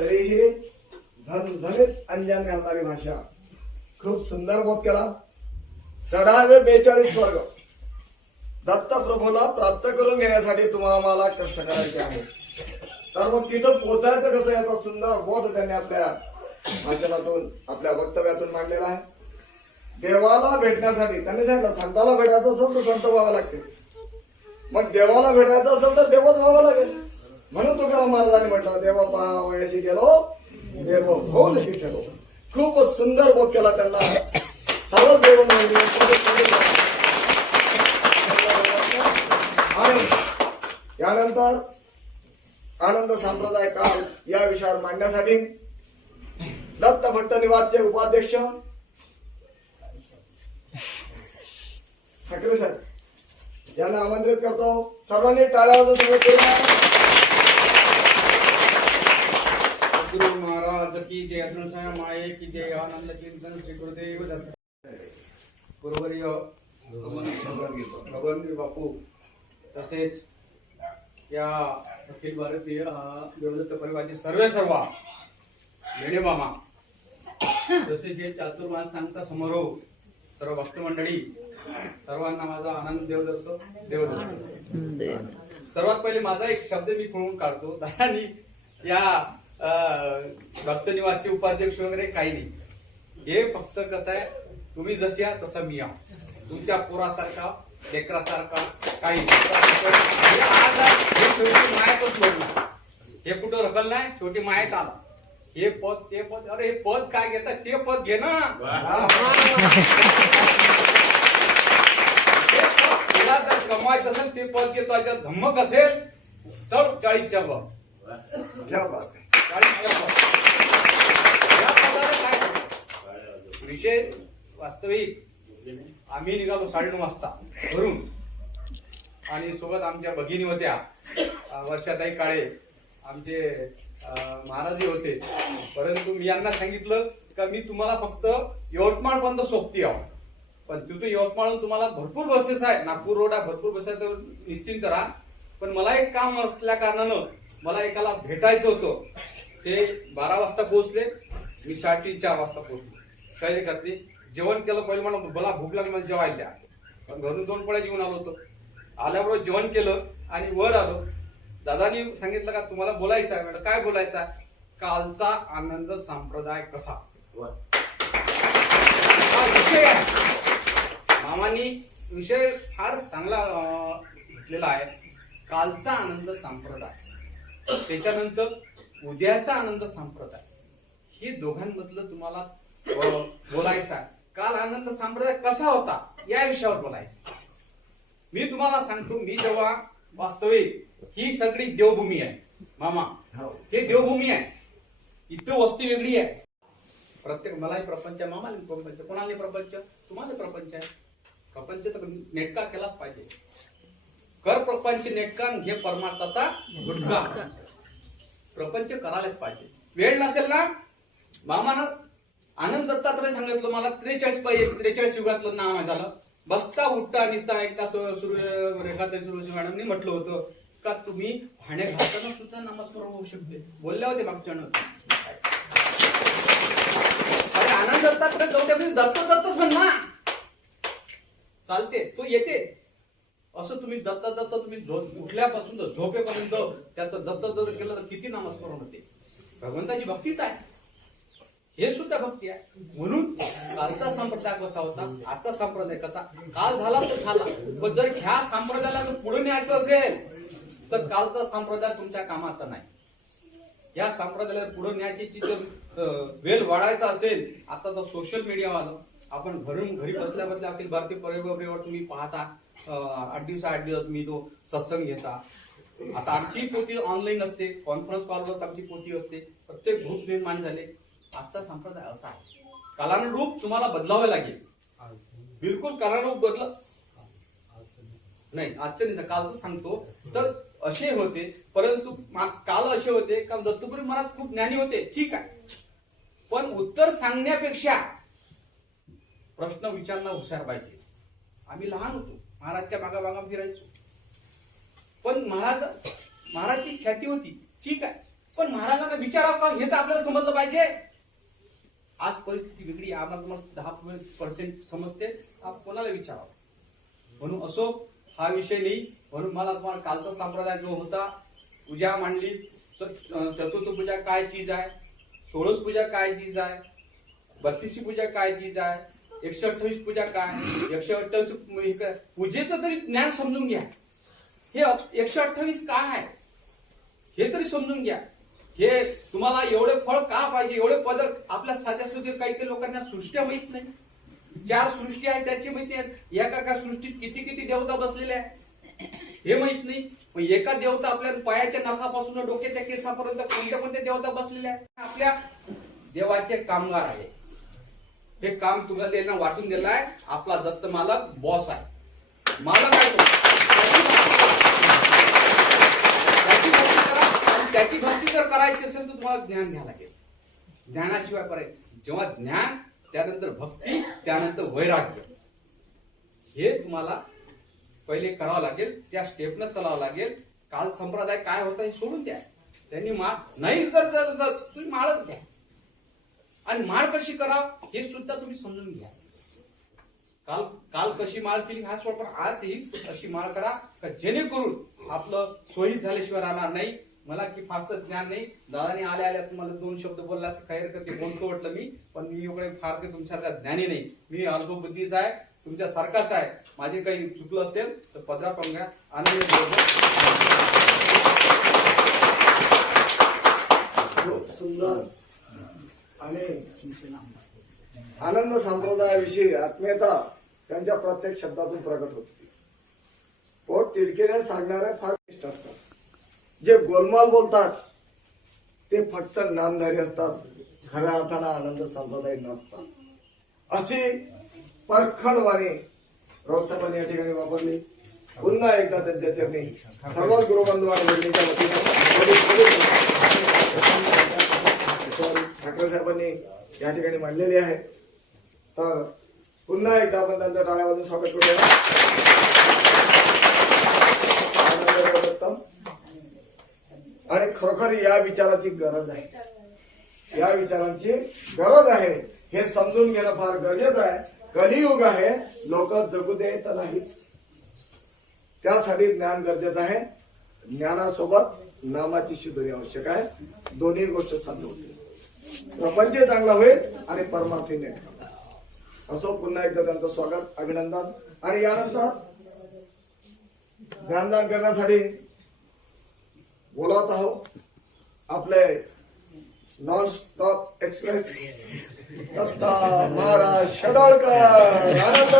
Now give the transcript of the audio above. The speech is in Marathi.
तरीही झणझणीत अंजन घालणारी भाषा. खूप सुंदर बोध केला. चढावे बेचाळीस वर्ग. दत्तप्रभूला प्राप्त करून घेण्यासाठी तुम्हाला कष्ट करायचे आहे तर मग तिथं पोचायचं कसं याचा सुंदर बोध त्यांनी आपल्या भाषणातून आपल्या वक्तव्यातून मांडलेला आहे. देवाला भेटण्यासाठी त्यांनी सांगितलं संताला भेटायचं असेल तर संत व्हावं लागते मग देवाला भेटायचं असेल तर देवच व्हावं लागेल. म्हणून तुकाराम महाराजांनी म्हटलं देवा पहा वयाशी गेलो देव होऊन केलो. खूप सुंदर बोध केला त्यांना. सर्व देव आणि यानंतर आनंद संप्रदाय काल या विषयावर मांडण्यासाठी दत्त भक्त निवासचे उपाध्यक्ष ठाकरे साहेब यांना आमंत्रित करतो. सर्वांनी टाळ्या वाजवून स्वागत करूया. गुरु महाराज की जय अरुणसाय माये की जय आनंद कीर्तन श्री गुरुदेव दत्त। गुरुवर्य बापू। तसेच या अखिल भारतीय देवदत्त परिवाराचे सर्वे सर्व येणे मामा। जसे जे चातुर्मास सांगता समारोह सर्व भक्त मंडळी सर्वांना माझा आनंद देवदत्त देवदत्त। सर्वात पहिले माझा एक शब्द मी खोळून काढतो दादानी या भक्त निवासचे उपाध्यक्ष वगैरे काही नाही. हे फक्त कसं आहे तुम्ही जशी आहात तसं मी आहो. तुमच्या पोरासारखा लेकरासारखा काही नाही. हे हे मायातच हे कुठं रकल नाही शेवटी मायत आला. हे पद ते पद अरे हे पद काय घेतात ते पद घे ना. तुला जर कमवायचं असेल ते पद घेतो याच्यात धम्मक असेल चढ चाळीसच्या बघ विषय वास्तविक. आम्ही निघालो साडेनऊ वाजता घरून. आणि सोबत आमच्या भगिनी होत्या. वर्षाताई काळे. आमचे महाराजी होते. परंतु मी यांना सांगितलं का मी तुम्हाला फक्त यवतमाळ पर्यंत सोबती आहो पण तिथून यवतमाळहून तुम्हाला भरपूर बसेस आहेत. नागपूर रोड आहे भरपूर बसेस आहेत, तर निश्चिंत राहा. पण मला एक काम असल्या कारणानं मला एकाला भेटायचं होतं. ते बारा वाजता पोहोचले मी साडेतीन चार वाजता पोहोचलो. काही करते जेवण केलं पहिले मला मला भूक लागली मला जेवायला द्या. पण घरून दोन पोळ्या जेवून आलो होतो. आल्याबरोबर जेवण केलं आणि वर आलो. दादानी सांगितलं का तुम्हाला बोलायचं आहे म्हटलं काय बोलायचं आहे? कालचा आनंद संप्रदाय कसा? विषय मामानी विषय फार चांगला घेतलेला आहे. कालचा आनंद संप्रदाय. त्याच्यानंतर उद्याचा आनंद संप्रदाय. हे दोघांमधलं तुम्हाला बोलायचं काल आनंद संप्रदाय कसा होता या विषयावर बोलायचं मी तुम्हाला सांगतो मी जेव्हा वास्तविक ही सगळी देवभूमी आहे. मामा हो. हे देवभूमी आहे. इथं वस्ती वेगळी आहे. प्रत्येक मलाही प्रपंच आहे मामाला प्रपंच. कोणाला प्रपंच? तुम्हाला प्रपंच आहे. प्रपंच तर नेटका केलाच पाहिजे. कर प्रपंच नेटका घे परमार्थाचा गुटखा. प्रपंच करायलाच पाहिजे. वेळ नसेल ना? मामानं आनंद दत्तात्रय सांगितलं मला त्रेचाळीस पाहिजे त्रेचाळीस युगातलं नाव आहे झालं बसता उठता निसता ऐकता सूर्य रेखाते सुरज मॅडमनी म्हटलं होतं का तुम्ही भांडे घालताना सुद्धा नमस्कार होऊ शकते बोलल्या होते मागच्या अरे आनंद दत्तात्रय जाऊ म्हणजे दत्त दत्तच म्हण ना. चालते तो येते. असं तुम्ही दत्त दत्त तुम्ही उठल्यापासून तर झोपेपर्यंत त्याचं दत्त दत्त केलं तर किती नामस्मरण होते? भगवंताची भक्तीच आहे. हे सुद्धा भक्ती आहे. म्हणून कालचा संप्रदाय कसा होता? आजचा संप्रदाय कसा? काल झाला तर झाला. पण जर ह्या संप्रदायाला जर पुढे न्यायचं असेल तर कालचा संप्रदाय तुमच्या कामाचा नाही. या संप्रदायाला पुढे न्यायची जर वेल वाढायचा असेल आता तर सोशल मीडिया आलं आपण घरून घरी बसल्या बसल्या अखिल भारतीय परिवार तुम्ही पाहता आठ दिवसा आठ दिवस तुम्ही तो सत्संग घेता. आता आमची पोटी ऑनलाईन असते कॉन्फरन्स कॉलवर आमची पोटी असते प्रत्येक ग्रुप निर्माण झाले. आजचा संप्रदाय असा आहे. कालानुरूप तुम्हाला बदलावे लागेल. बिलकुल कालानुरूप बदल नाही आजच्या नाही कालचं सांगतो. तर असे होते परंतु काल असे होते का दत्तपुरी मनात खूप ज्ञानी होते. ठीक आहे. पण उत्तर सांगण्यापेक्षा प्रश्न विचारणं हुशार पाहिजे. आम्ही लहान होतो. महाराजच्या भागाभागा फिरायचो. पण महाराज महाराजची ख्याती होती. ठीक आहे. पण महाराजांना विचारावं का? हे तर आपल्याला समजलं पाहिजे. आज परिस्थिती वेगळी आम्हाला तुम्हाला दहा पर्सेंट समजते. आप कोणाला विचारावं? म्हणून असो हा विषय नाही. म्हणून मला तुम्हाला कालचा संप्रदाय जो होता पूजा मांडली. चतुर्थ पूजा काय चीज आहे? षोडश पूजा काय चीज आहे? बत्तीसी पूजा काय चीज आहे? एकशे अठ्ठावीस पूजा काय? एकशे अठ्ठावीस पूजेचं तरी ज्ञान समजून घ्या. हे एकशे अठ्ठावीस काय आहे? हे तरी समजून घ्या. हे तुम्हाला एवढे फळ का पाहिजे? एवढे पद आपल्या साध्यासाठी काही काही लोकांना सृष्ट्या माहीत नाही. चार सृष्टी आहेत त्याची माहिती आहे एका का सृष्टीत किती किती देवता बसलेल्या आहे हे माहीत नाही. एका देवता आपल्या पायाच्या नखापासून डोक्याच्या केसापर्यंत कोणत्या कोणत्या देवता बसलेल्या आहेत? आपल्या देवाचे कामगार आहे हे काम तुम्हाला त्यांना वाटून दिलंय. आपला दत्त मालक बॉस आहे. मालक आहे त्याची भक्ती जर करायची असेल तर तुम्हाला ज्ञान घ्यावं लागेल. ज्ञानाशिवाय पर्याय जेव्हा ज्ञान त्यानंतर भक्ती त्यानंतर वैराग्य. हे तुम्हाला पहिले करावं लागेल. त्या स्टेपनं चालावं लागेल. काल संप्रदाय काय होता हे सोडून द्या. त्यांनी माळ नाही तर तुम्ही माळच घ्या. आणि माळ कशी करा हे सुद्धा तुम्ही समजून घ्या. काल काल कशी माळ केली हा स्वप्न आज ही अशी माळ करा का जेणेकरून आपलं सोयी झाल्याशिवाय राहणार नाही मला की फारसं ज्ञान नाही. दादाने आल्या आल्या तुम्हाला दोन शब्द बोलला काही हरकत ते बोलतो वाटलं मी पण मी एवढे फार काही तुमच्यासारखा ज्ञानी नाही. मी अल्प बुद्धीचा आहे तुमच्या सारखाच आहे. माझे काही चुकलं असेल तर पदरा पण घ्या. आनंद सुंदर. आणि आनंद संप्रदायाविषयी आत्मीयता त्यांच्या प्रत्येक शब्दातून प्रकट होती. पोट तिडकीने सांगणारे फार इष्ट असतात. जे गोलमाल बोलतात ते फक्त नामधारी असतात. खऱ्या अर्थानं आनंद संप्रदाय नसतात. अशी परखड वाणी रोजसाहेबांनी या ठिकाणी वापरली. पुन्हा एकदा त्यांच्या चरणी सर्वच गृहबंधू आणि वतीने ठाकरे साहेबांनी या ठिकाणी मांडलेली आहे. तर पुन्हा एकदा आपण त्यांचं टाळ्या वाजून स्वागत करूया. आणि खरोखर या विचाराची गरज आहे. या विचारांची गरज आहे. हे समजून घेणं फार गरजेचं आहे. कलियुग आहे. लोक जगू देत नाहीत. त्यासाठी ज्ञान गरजेचं आहे. ज्ञानासोबत नामाची शुद्धरी आवश्यक आहे. दोन्ही गोष्ट साध्य होतील. प्रपंच चांगला होईल आणि परमार्थी असं असो पुन्हा एकदा त्यांचं स्वागत अभिनंदन. आणि यानंतर ज्ञानदान करण्यासाठी बोलवत आहोत आपले non stop express Datta Maharaj Shadolkar. आनंद